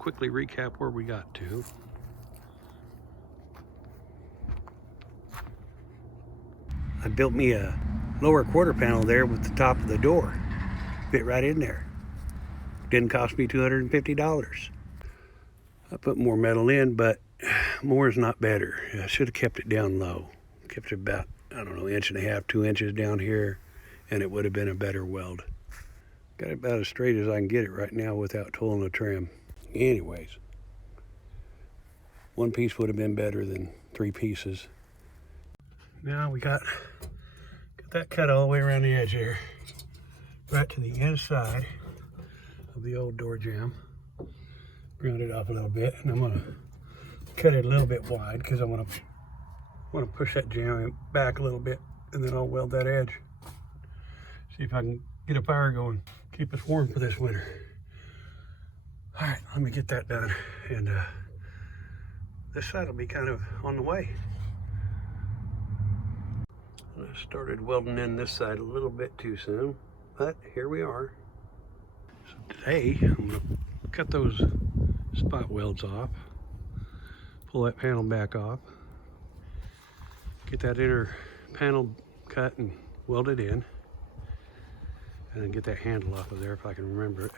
quickly recap where we got to. I built me a lower quarter panel there with the top of the door. Fit right in there. Didn't cost me $250. I put more metal in, but more is not better. I should have kept it down low. Kept it about, I don't know, 1.5 inches, 2 inches down here, and it would have been a better weld. Got it about as straight as I can get it right now without tooling the trim. Anyways, one piece would have been better than 3 pieces. Now we got that cut all the way around the edge here, right to the inside of the old door jamb. Ground it off a little bit, and I'm gonna cut it a little bit wide because I want to push that jamb back a little bit, and then I'll weld that edge. See if I can get a fire going, keep us warm for this winter. All right, let me get that done, and this side will be kind of on the way. I started welding in this side a little bit too soon, but here we are. So today, I'm gonna cut those spot welds off, pull that panel back off, get that inner panel cut and welded in, and then get that handle off of there if I can remember it.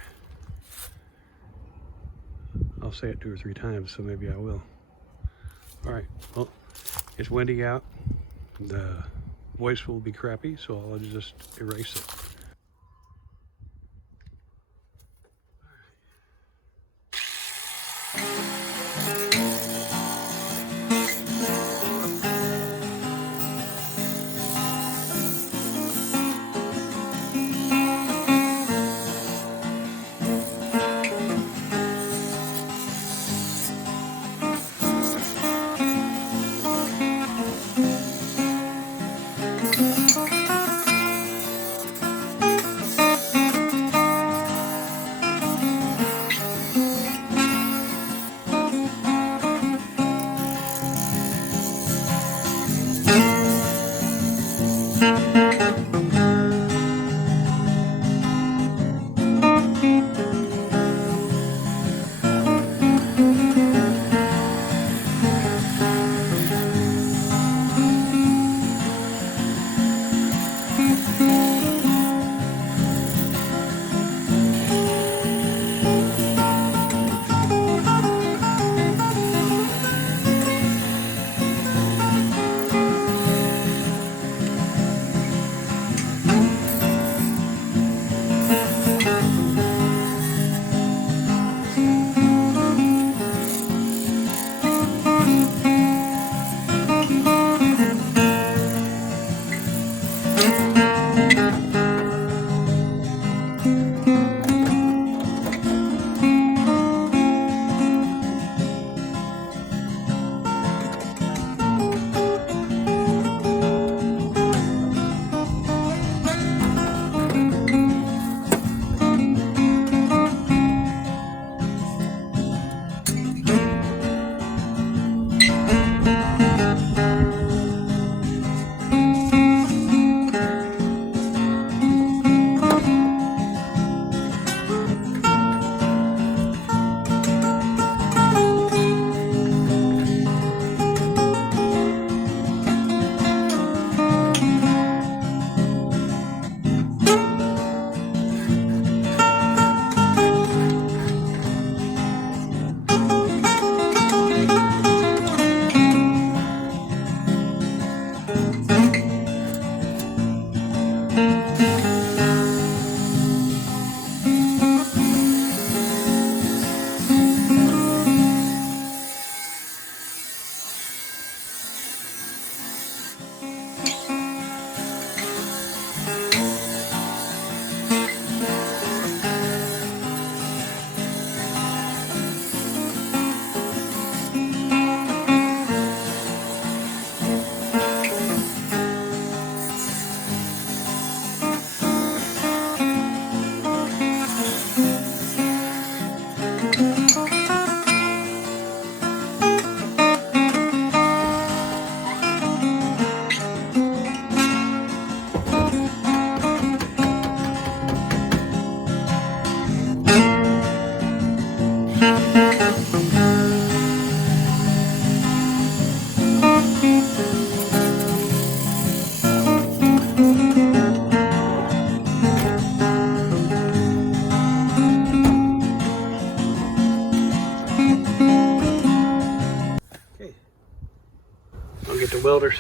I'll say it 2 or 3 times, so maybe I will. All right, well, it's windy out. The voice will be crappy, so I'll just erase it.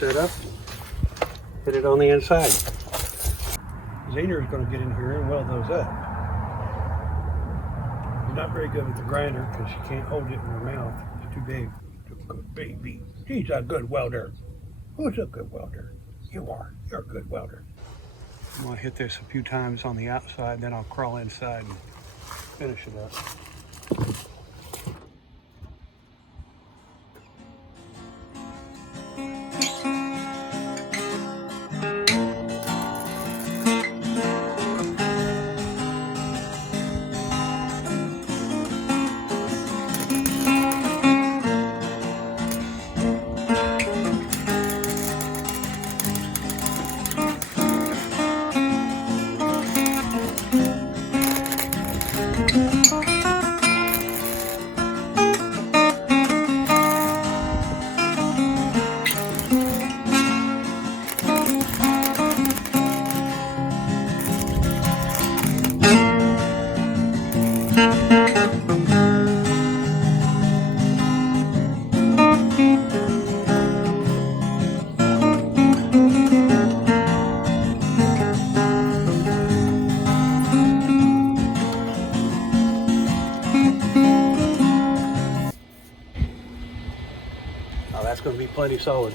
set up, hit it on the inside. Zener is going to get in here and weld those up. He's not very good with the grinder because she can't hold it in her mouth. It's too big. Good baby. She's a good welder. Who's a good welder? You are. You're a good welder. I'm going to hit this a few times on the outside, then I'll crawl inside and finish it up. That's going to be plenty solid.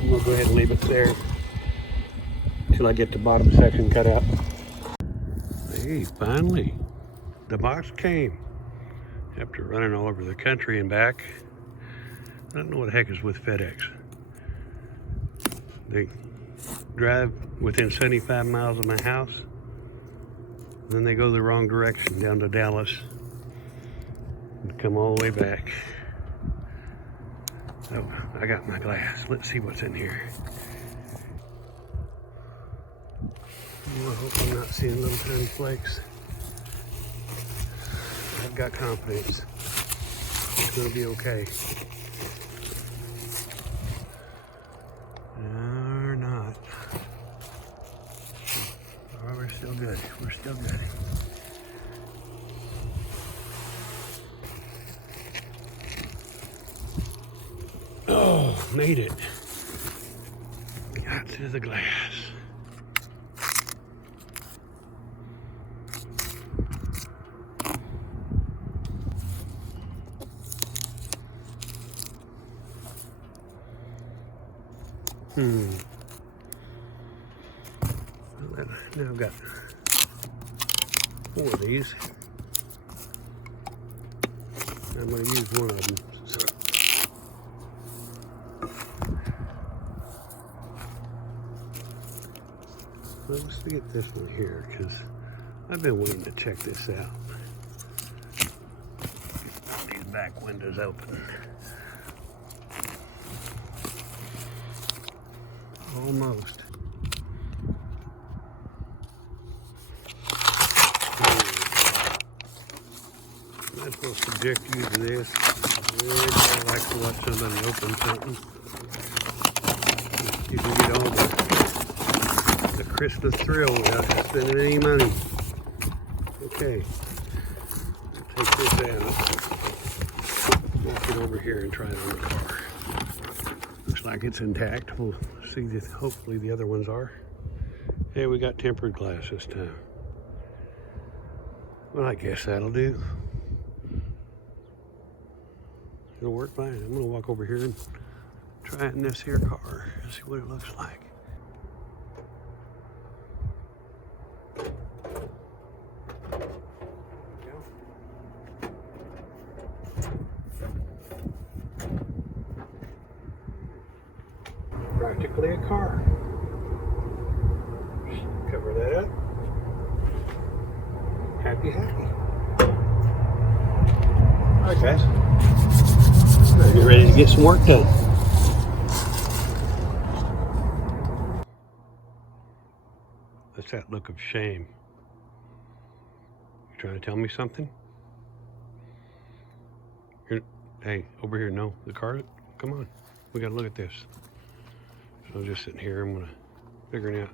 I'm going to go ahead and leave it there until I get the bottom section cut out. Hey, finally, the box came. After running all over the country and back, I don't know what the heck is with FedEx. They drive within 75 miles of my house, then they go the wrong direction down to Dallas and come all the way back. Oh, I got my glass. Let's see what's in here. Oh, I hope I'm not seeing little tiny flakes. I've got confidence. It's going to be okay. Or not. Oh, we're still good. We're still good. Oh, made it. Got to the glass. Now I've got 4 of these. I'm going to use one of them. So. Well, let's get this one here because I've been wanting to check this out. Get these back windows open. Almost. I'm supposed to subject you to this. I really don't like to watch somebody open something. You can get all the Christmas thrill without spending any money. Okay, take this out. Walk it over here and try it on the car. Looks like it's intact. We'll see that hopefully the other ones are. Hey, we got tempered glass this time. Well, I guess that'll do. It'll work fine. I'm gonna walk over here and try it in this here car and see what it looks like. Practically a car. Just cover that up. Happy, happy. All right, guys. Now you're ready to get some work done. That's that look of shame. You trying to tell me something? Hey, over here. No, the car. Come on. We got to look at this. So I'm just sitting here. I'm going to figure out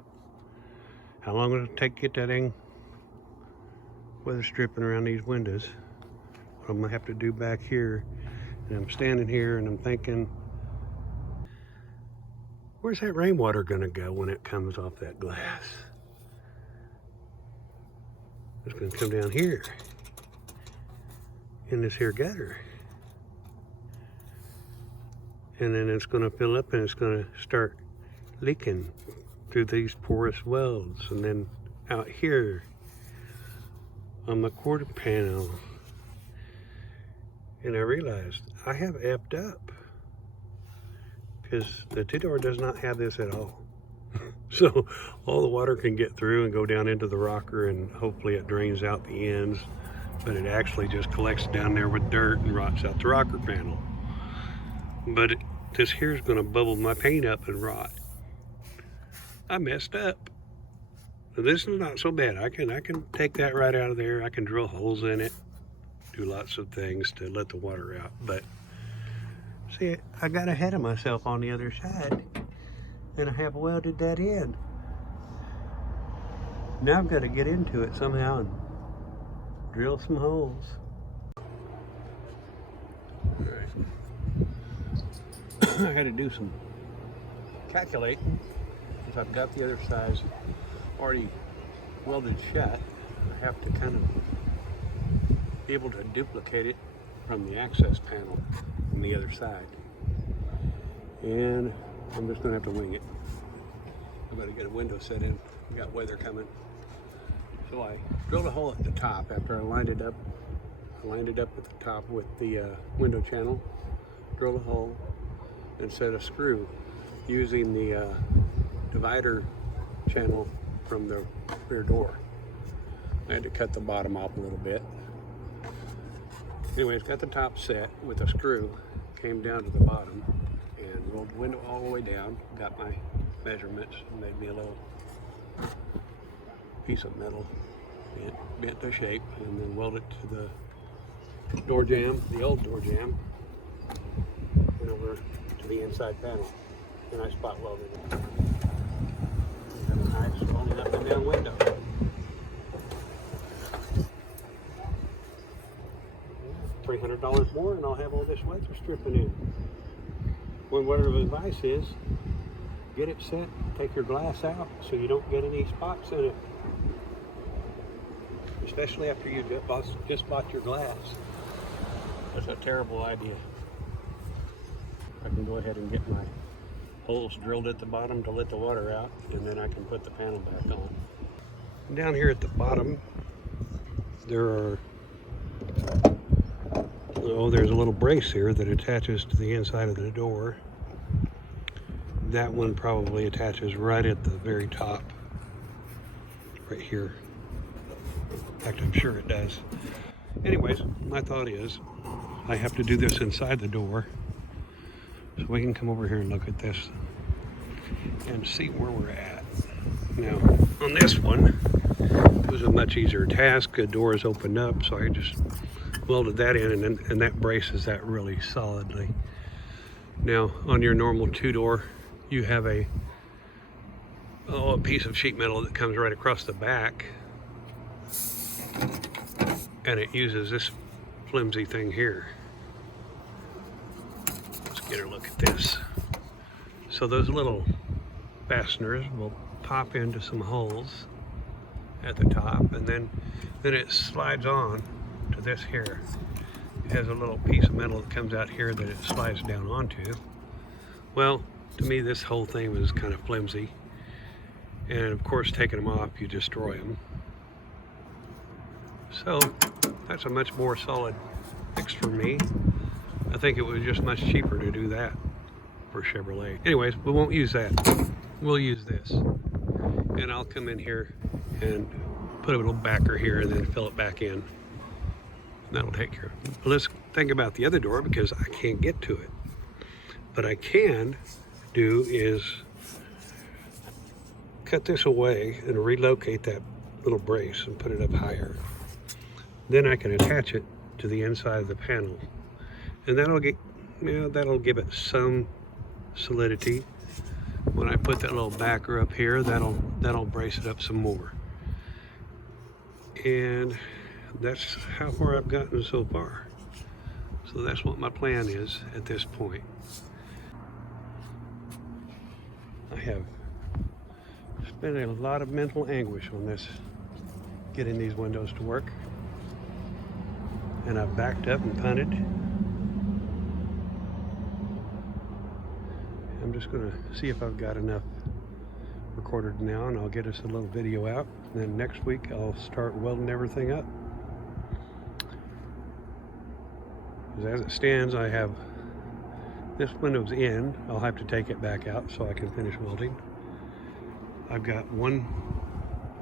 how long it'll take to get that thing weather stripping around these windows. What I'm going to have to do back here. And I'm standing here and I'm thinking, Where's that rainwater gonna go when it comes off that glass? It's gonna come down here in this here gutter. And then it's gonna fill up and it's gonna start leaking through these porous welds. And then out here on the quarter panel, and I realized I have effed up because the two-door does not have this at all. So all the water can get through and go down into the rocker, and hopefully it drains out the ends, but it actually just collects down there with dirt and rots out the rocker panel. But this here is going to bubble my paint up and rot. I messed up. This is not so bad. I can take that right out of there. I can drill holes in it, do lots of things to let the water out. But see, I got ahead of myself on the other side, and I have welded that in. Now I've got to get into it somehow and drill some holes. All right. I had to do some calculating because I've got the other side already welded shut. I have to kind of be able to duplicate it from the access panel on the other side. And I'm just going to have to wing it. I'm going to get a window set in. We got weather coming. So I drilled a hole at the top after I lined it up. I lined it up at the top with the window channel, drilled a hole, and set a screw using the divider channel from the rear door. I had to cut the bottom off a little bit. Anyways, got the top set with a screw, came down to the bottom, and rolled the window all the way down, got my measurements, made me a little piece of metal, bent to shape, and then welded it to the door jamb, the old door jamb, and over to the inside panel. And I spot welded it. Got a nice rolling up and down window. $300 more and I'll have all this weather stripping in. One word of advice is, get it set, take your glass out so you don't get any spots in it. Especially after you just bought your glass. That's a terrible idea. I can go ahead and get my holes drilled at the bottom to let the water out, and then I can put the panel back on. Down here at the bottom, there's a little brace here that attaches to the inside of the door. That one probably attaches right at the very top, right here. In fact, I'm sure it does. Anyways, my thought is, I have to do this inside the door, so we can come over here and look at this and see where we're at. Now, on this one, it was a much easier task. The door is opened up, so I just welded that in, and that braces that really solidly. Now, on your normal two-door, you have a piece of sheet metal that comes right across the back, and it uses this flimsy thing here. Let's get a look at this. So those little fasteners will pop into some holes at the top, and then it slides on to this here. It has a little piece of metal that comes out here that it slides down onto. Well, to me this whole thing was kind of flimsy, and of course taking them off you destroy them. So that's a much more solid fix for me. I think it was just much cheaper to do that for Chevrolet. Anyways, we won't use that. We'll use this. And I'll come in here and put a little backer here and then fill it back in. That'll take care of it. But let's think about the other door, because I can't get to it. What I can do is cut this away and relocate that little brace and put it up higher. Then I can attach it to the inside of the panel, and that'll give it some solidity. When I put that little backer up here, that'll brace it up some more. And that's how far I've gotten so far. So that's what my plan is at this point. have spent a lot of mental anguish on this, getting these windows to work. And I've backed up and punted. I'm just gonna see if I've got enough recorded now, and I'll get us a little video out. And then next week I'll start welding everything up. As it stands, I have this window's in. I'll have to take it back out so I can finish welding. I've got one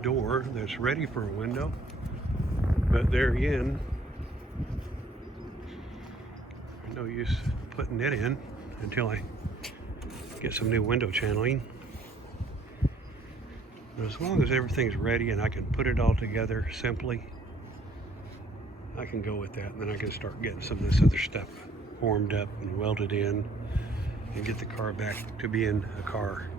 door that's ready for a window, but there again, no use putting it in until I get some new window channeling. But as long as everything's ready and I can put it all together simply, I can go with that. And then I can start getting some of this other stuff warmed up and welded in and get the car back to being a car.